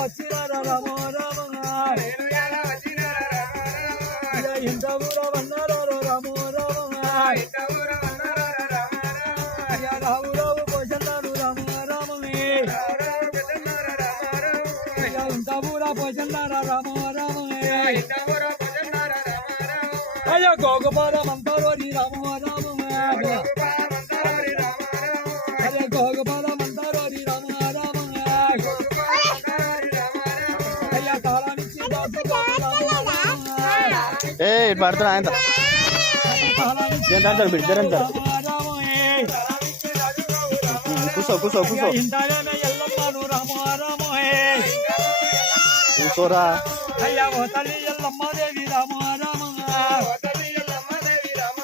వచ్చినారా రామో ఇంత ఊరవన్నారో రామో రాము రావు పోషన్నాడు రామో రామే ఇంత ఊర పోషన్నారా రామో రామే అయ్యో గోగపాలం అంటారో నీ రామో రాము అరే గోగపాలం అంటారో నీ రామో రాము అయ్యా తాళానికి ఏ పడుతున్నా ఆయన బిడ్డరంతా కూసో కూసో కూసో కూసోరా అయ్యా ఓ తల్లి ఎల్లమ్మ దేవి రామ రామ ఓ తల్లి ఎల్లమ్మ దేవి రామ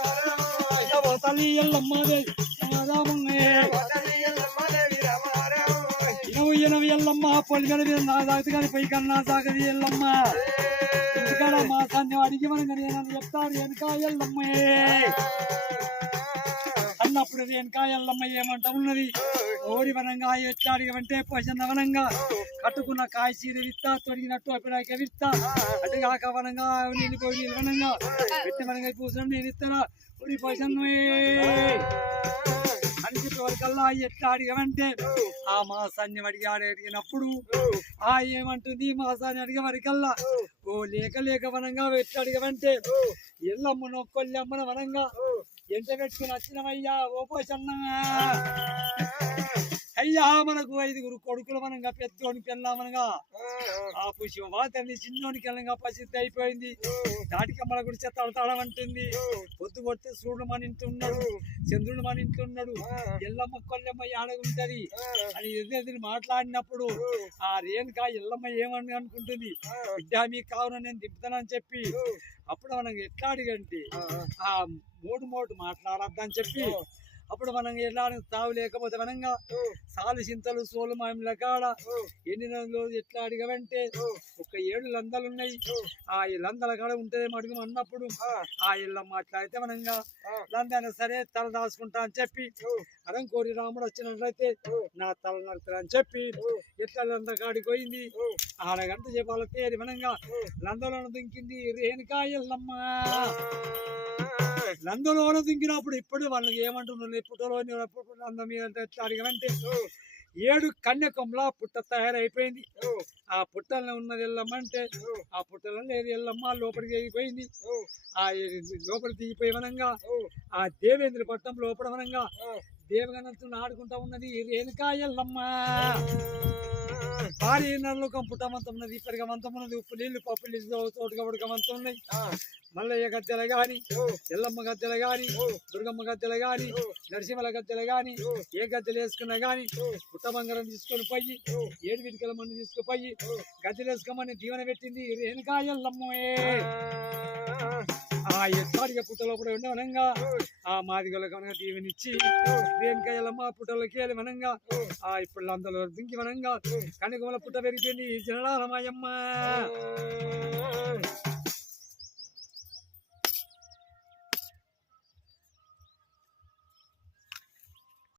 ఎల్లమ్మ పొలిగడి మీద నా దాటి కానీ పై కన్నా సాగది ఎల్లమ్మ ఇంటికాడ మా సాన్ని అడిగి మనం చెప్తారు వెనక ఎల్లమ్మే అన్నప్పుడు వెనక ఎల్లమ్మ ఏమంటా ఉన్నది ఓడి వనంగా ఎట్లాడిగమంటే పోషణ వనంగా కట్టుకున్న కాయ చీర విత్తా తొడిగినట్టు అప్పుడాక విత్తా అటుగాక వనంగా నిండిపోయి నిలవనంగా పెట్టి వనంగా పూసిన నేను ఇస్తారా ఉడి పోషణ అని చెప్పేవరకల్లా ఎట్లా అడిగమంటే ఆ మాసాన్ని అడిగినప్పుడు ఆ ఏమంటుంది మాసాన్ని అడిగేవరకల్లా ఓ లేక లేక వనంగా ఎట్లా అడిగమంటే ఎల్లమ్మ నొక్కొల్లమ్మన వనంగా ఎంట పెట్టుకుని వచ్చినమయ్యా ఓ పోషన్న అయ్యా మనకు 5 కొడుకులు మనంగా పెద్దోని పెళ్ళామనగా ఆ పుష్ప తల్లి చిన్నోనికి వెళ్ళంగా పసిద్ధి అయిపోయింది దాటికి మన గురించి తడతాడమంటుంది పొద్దు కొడితే సూర్యుడు మన ఇంట్లో ఉన్నాడు చంద్రుడు మన ఇంట్లో ఉన్నాడు ఎల్లమ్మ కొల్లెమ్మ ఆడగుంటది అని ఎదురు మాట్లాడినప్పుడు ఆ రేణుక ఎల్లమ్మ ఏమని అనుకుంటుంది బిడ్డ మీకు కావున నేను దింపుతానని చెప్పి అప్పుడు మనం ఎట్లా అడిగంటే ఆ మోటు మాట్లాడద్దని చెప్పి అప్పుడు మనం ఎలా తావు లేకపోతే మనంగా సాలు చింతలు సోలు మామిల కాడ ఎన్ని రోజులు ఎట్లా అడిగవంటే ఒక 7 లందలు ఉన్నాయి ఆ లందల కాడ ఉంటేనే అడుగు అన్నప్పుడు ఆ ఇళ్ళ మాట్లాడితే మనంగా లందన సరే తల దాచుకుంటా అని చెప్పి అరం కోరి రాముడు వచ్చినట్లయితే నా తల నడుతా అని చెప్పి ఎట్లా లంద కాడికి పోయింది 6 గంటల చెప్పాల తేరి మనంగా లందలో దింకింది రేణుకా ఎల్లమ్మ లందలోన దింకినప్పుడు ఇప్పుడు వాళ్ళకి ఏమంటున్నారు పుట్టలో అందం ఎట్లా అడిగమంటే 7 కన్యకంలా పుట్ట తయారైపోయింది ఆ పుట్టలో ఉన్నది ఎల్లమ్మంటే ఆ పుట్టలో లేదు ఎల్లమ్మ లోపలికి దిగిపోయింది ఆ లోపలికి దిగిపోయి వనంగా ఆ దేవేంద్ర పట్టణం లోపల వనంగా దేవగణంతో ఆడుకుంటా ఉన్నది రేణుకా ఎల్లమ్మ భారీ నల్లకం పుట్టమంతం ఉన్నది పెరగమంతం ఉన్నది ఉప్పు నీళ్లు పప్పు నీళ్ళు తోటగా ఉడకమంతం ఉన్నాయి మల్లయ్య గద్దెలు గాని ఎల్లమ్మ గద్దెలు గాని దుర్గమ్మ గద్దెలు గాని నరసింహల గద్దెలు గాని ఏ గద్దెలు వేసుకున్నా గాని పుట్టబంగారం తీసుకొని పోయి 7 విడికల మంది తీసుకుపోయి గద్దెలు వేసుకోమని దీవెన పెట్టింది రేణుకా ఎల్లమ్మే ఆ ఎట్లాడిగా పుట్టలో కూడా ఉండవనంగా ఆ మాదిగల కనుక దీవెనిచ్చి రేణుకా ఎల్లమ్మ పుట్టలోకి వెళ్ళి వనంగా ఆ ఇప్పుడు అందరూ దింకి వనంగా కనుగొమల పుట్ట పెరిగిపోయింది జనరాలమాయమ్మ